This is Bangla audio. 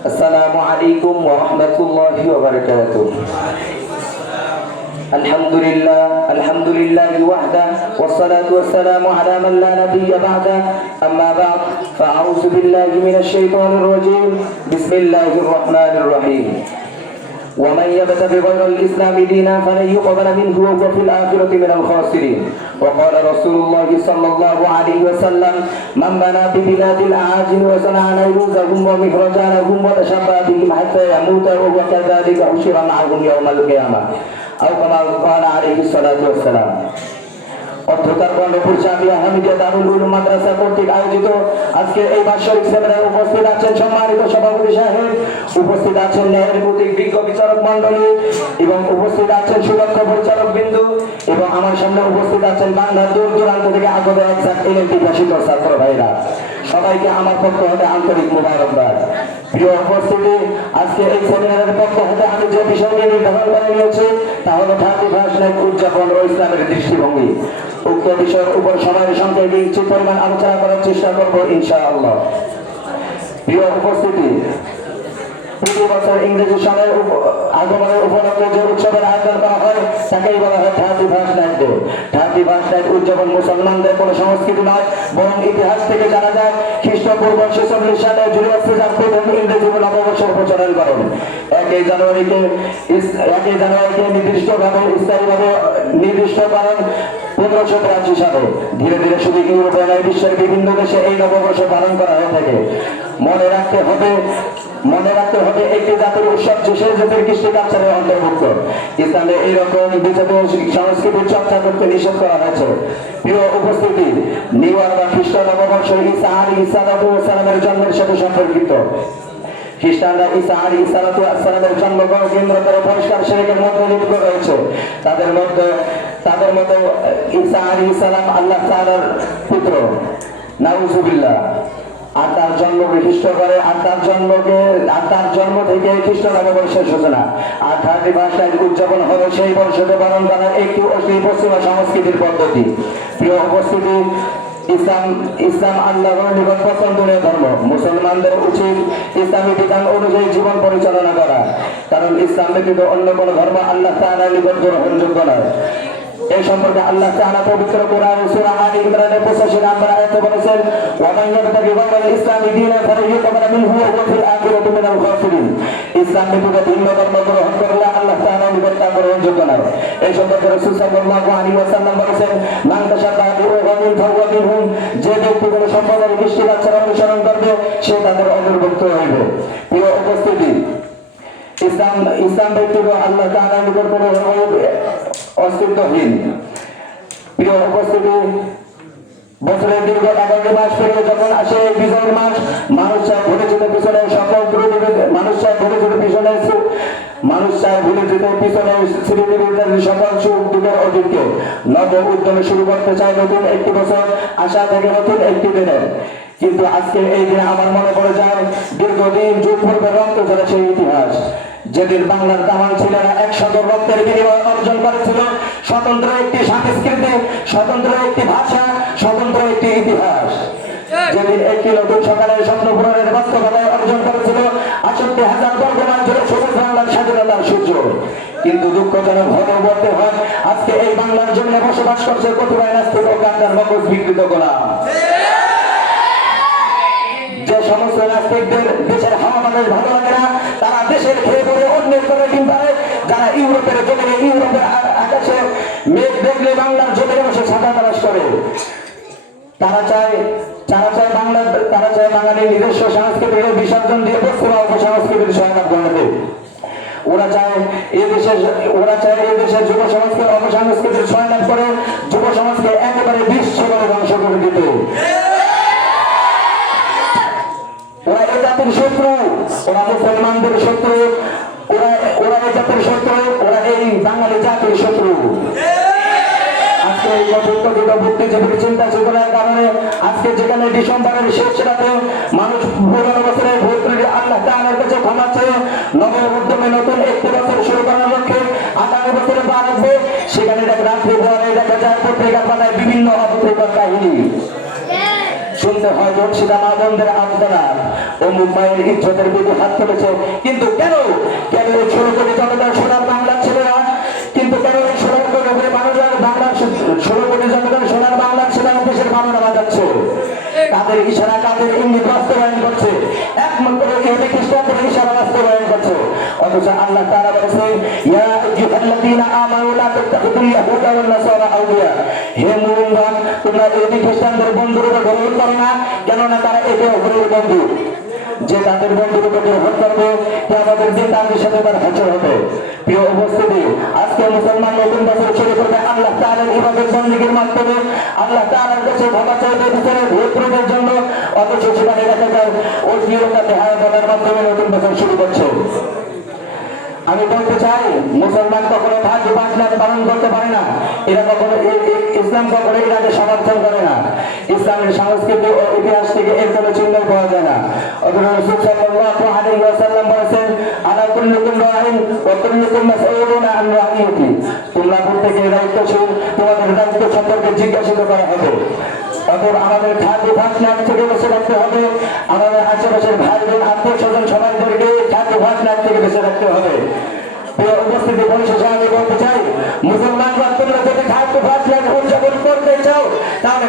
السلام عليكم ورحمة الله وبركاته. الحمد لله وحده والصلاة والسلام على من لا نبي بعده. أما بعد فأعوذ بالله من الشيطان الرجيم. بسم الله الرحمن الرحيم. ومن يبتغي غير الإسلام دينا فلن يقبل منه وهو في الآخرة من الخاسرين. وقال رسول الله صلى الله عليه وسلم: من بنى ببلاد الأعاجم وصنع نيروزهم ومهرجانهم وتشبه بهم حتى يموت وهو كذلك حشر معهم يوم القيامة. أو كما قال عليه الصلاة والسلام. অধ্যকার বন্ধপুর জামিয়া হামিদিয়া দারুল উলুম মাদ্রাসা কর্তৃক আয়োজিত আজকে এই বাৎসরিক সেমিনারে উপস্থিত আছেন সম্মানিত সভাপতি সাহেব, উপস্থিত আছেন ন্যায়ের প্রতীক বিজ্ঞ বিচারক মন্ডলী এবং উপস্থিত আছেন সুদক্ষ পরিচালক বিন্দু এবং আমার সামনে উপস্থিত আছেন বাংলার দূর দূরান্ত থেকে আগত একজাক এলএমপি ভাষিত ছাত্র ভাইরা, সবাইকে আমার পক্ষ হতে আন্তরিক মোবারকবাদ। প্রিয় উপস্থিতি, আজকে এই সেমিনারের পক্ষ হতে আমি যে বিষয় নিয়ে নির্ধারণ করে নিয়েছি তা হলো 31 নাইট উদযাপন ও ইসলামের দৃষ্টিভঙ্গি। উক্ত বিষয়ের উপর সময়ের সঙ্গে কিছু পরিমাণ আলোচনা করার চেষ্টা করব ইনশাআল্লাহ। প্রিয় উপস্থিতি, প্রতি বছর ইংরেজি সালের আগমনের উপলক্ষে যে উৎসবের আয়োজন করা হয় তাকেই বলা হয় 31 নাইট ডে। 31 নাইট উদযাপন মুসলমানদের কোনো সংস্কৃতি নয়, বরং ইতিহাস থেকে জানা যায় খ্রিস্টপূর্ব 46 সালে জুলিয়াস সিজার প্রথম ইংরেজি নববর্ষের প্রচলন করেন। 1 জানুয়ারিকে নির্দিষ্টভাবে স্থায়ীভাবে নির্দিষ্ট করেন 1583 সালে। ধীরে ধীরে শুধু ইউরোপে নয়, বিশ্বের বিভিন্ন দেশে এই নববর্ষ পালন করা হয়ে থাকে। মনে রাখতে হবে একটি জাতির উৎসব যে জাতির কৃষ্টি কালচারের অন্তর্ভুক্ত। ইসলামে এইরকম বিজাতীয় সংস্কৃতির চর্চা করতে নিষেধ করা হয়েছে। প্রিয় উপস্থিতি, নিউ ইয়ার বা খ্রিস্ট নববর্ষ ঈসা আলাইহিস সালামের জন্মের সাথে সম্পর্কিত। খ্রিস্টানরা ঈসা আলাইহিস সালামের জন্মগ্রহণ কেন্দ্র করে পরিষ্কার শিরকের মধ্যে লিপ্ত রয়েছে। তাদের মতো ঈসা আলাইহিস সালাম আল্লাহ তাআলার পুত্র, নাউজুবিল্লাহ। আর তার জন্ম বিশিষ্ট করে আর তার জন্ম থেকে খ্রিস্ট নববর্ষের সূচনা। আর 31 নাইট উদযাপন হলো সেই বর্ষকে পালন করার একটি অশ্লীল পশ্চিমা সংস্কৃতির পদ্ধতি। প্রিয় উপস্থিতি, ইসলাম আল্লাহর নিকট পছন্দনীয় ধর্ম। মুসলমানদের উচিত ইসলামী বিধান অনুযায়ী জীবন পরিচালনা করা, কারণ ইসলাম ব্যতীত অন্য কোনো ধর্ম আল্লাহ তাআলার নিকট গ্রহণযোগ্য নয়। এই সম্পর্কে আল্লাহ তাআলা পবিত্র কোরআন সূরা আলে ইমরানের 85 নম্বর আয়াতে বলেছেন: ওয়া মান ইয়াবতাগি গায়রা ইসলামি দীনান ফালান ইউকবালা মিনহু ওয়া হুয়া ফিল আখিরাতি মিনাল খাসিরিন। ইসলাম ব্যতীত ভিন্ন ধর্ম গ্রহণ করলে আল্লাহ তাআলার নিকট তা গ্রহণযোগ্য নয়। এই সম্পর্কে রাসূল সাল্লাল্লাহু আলাইহি ওয়াসাল্লাম বলেছেন: মান তাশাব্বাহা বিকওমিন ফাহুয়া মিনহুম। যে ব্যক্তি কোনো সম্প্রদায়ের কৃষ্টি কালচার অনুসরণ করবে সে তাদের অন্তর্ভুক্ত হইবে। প্রিয় উপস্থিতি, ইসলাম ব্যতীত আল্লাহ তাআলার নিকট কোনো অস্তিত্বহীন। প্রিয় উপস্থিতি, বছরের দীর্ঘ 11 মাস পেরিয়ে যখন আসে বিজয়ের মাস, মানুষ চায় ভুলে যেতে পিছনে সকল সকল সুখ দুঃখের অতীতকে নব উদ্যমে শুরু করতে চায় নতুন একটি বছর, আশা থেকে নতুন একটি দিনের। কিন্তু আজকে এই দিনে আমার মনে পড়ে যায় দীর্ঘদিন যুগ পূর্বে রক্ত ঝরে সেই ইতিহাস, যেদিন বাংলার দামান ছেলেরা 100 রক্তের বিনিময় অর্জন করেছিল স্বতন্ত্র একটি সংস্কৃতি, স্বতন্ত্র একটি ভাষা, স্বতন্ত্র একটি ইতিহাস। যেদিন একটি নতুন সকালের স্বপ্ন পূরণের বাস্তবতায় অর্জন করেছিল 68,000 বর্গমাইল জুড়ে সবুজ বাংলার স্বাধীনতার সূর্য। কিন্তু দুঃখজনক হলেও বলতে হয়, আজকে এই বাংলার জমিনে বসবাস করছে কতিপয় নাস্তিক ও গান্ধার মগজ বিকৃত গোলাম। যে সমস্ত নাস্তিকদের দেশের হাওয়া বাতাস ভালো লাগে না, তারা দেশের খেয়ে পড়ে অন্যের করে ডিম পারে। যারা ইউরোপের জমিনে, ইউরোপের আকাশে মেঘ দেখলে বাংলার জমিনে বসে ছাতা তালাশ করে, তারা চায় বাঙালির নিজস্ব সংস্কৃতির বিসর্জন দিয়ে পশ্চিমা উপসংস্কৃতির সহায়তা করতে। ওরা চায় এই দেশের যুব সমাজকে অপসংস্কৃতির সহায়তা করে যুব সমাজকে একেবারে বিশ্বভাবে ধ্বংস করে দিতে। ওরা এই জাতির শত্রু, ওরা মুসলমানদের শত্রু, ওরা এই জাতির শত্রু, ওরা এই বাঙালি জাতির শত্রু। আজকে এই বুদ্ধিজীবীর চিন্তা চেতনার কারণে আজকে যেখানে ডিসেম্বরের শেষ রাতে মানুষ পুরোনো বছরের ভোট আল্লাহ তাআলার কাছে ক্ষমা চেয়ে নবম উদ্যমে নতুন একটি বছর শুরু করার লক্ষ্যে আগামী বছরে পা রাখবে, সেখানে রাত্রি দেখা যায় পত্রিকা পাতায় বিভিন্ন অপত্রিকার কাহিনী। শুনতে হয় সেটা মা বোনদের আবেদন ও মায়ের ইজ্জতের বিরুদ্ধে হাত তুলেছে। কিন্তু কেন কেন এই 16 কোটি জনতার সোনার বাংলা ছিল না? কিন্তু কেন এই 16 কোটি মানুষের বাংলা 16 কোটি জনতার সোনার বাংলা ছিল না? দেশের বাংলা বাজাচ্ছে, তাদের ইশারা তাদের ইঙ্গিত বাস্তবায়ন করছে, একমাত্র ইহুদি খ্রিস্টানদের ইশারা বাস্তবায়ন করছে। অথচ আল্লাহ তাআলা বলেছেন, ইয়া আইয়ুহাল্লাযীনা আমানু লা তাত্তাখিযুল ইয়াহুদা ওয়ান নাসারা আউলিয়া, হে মুমিনগণ তোমরা ইহুদি খ্রিস্টানদের বন্ধুরূপে গ্রহণ করো না, কেননা তারা একে অপরের বন্ধু। যে তাদের বন্ধুরূপে গ্রহণ করবে কিয়ামতের দিন তাদের সাথে তার হাসর হবে। প্রিয় উপস্থিতি, আজকে মুসলমান নতুন বছর শুরু করবে আল্লাহ তাআলার ইবাদত বন্দেগীর মাধ্যমে, আল্লাহ তাআলার কাছে ক্ষমা চাইবে বিচারের ভূতদের জন্য। অথচ সেখানে দেখা যায় অশ্লীলতা দেহায়তার মাধ্যমে নতুন বছর শুরু করছে। আমি বলতে চাই, মুসলমান কখনো ভাগ বাঁচলাম পালন করতে পারে না, এরা কখনো ইসলাম কখনো এটাকে সমর্থন করে না। ইসলামের সংস্কৃতি ও ইতিহাস থেকে এর কোনো চিহ্ন পাওয়া যায় না। অথচ রাসূল সাল্লাল্লাহু আলাইহি ওয়াসাল্লাম বলেছেন, আলা কুল্লুকুম রাইন ওয়া কুল্লুকুম মাসউলুন আন রাইয়াতি, তোমরা প্রত্যেকে দায়িত্বশীল, তোমাদের দায়িত্ব সম্পর্কে জিজ্ঞাসিত করা হবে। অতএব আমাদের খাদ্য ভাষণার থেকে বেঁচে রাখতে হবে, আমাদের আশেপাশের ভাই বোন আত্মীয় স্বজন সবাইদেরকে খাদ্য ভাষণার থেকে বেঁচে রাখতে হবে। প্রিয় উপস্থিতি, পরিশেষে আমি বলতে চাই, মুসলমানরা তোমরা যদি খাদ্য ভাষণার উদযাপন করতে চাও তাহলে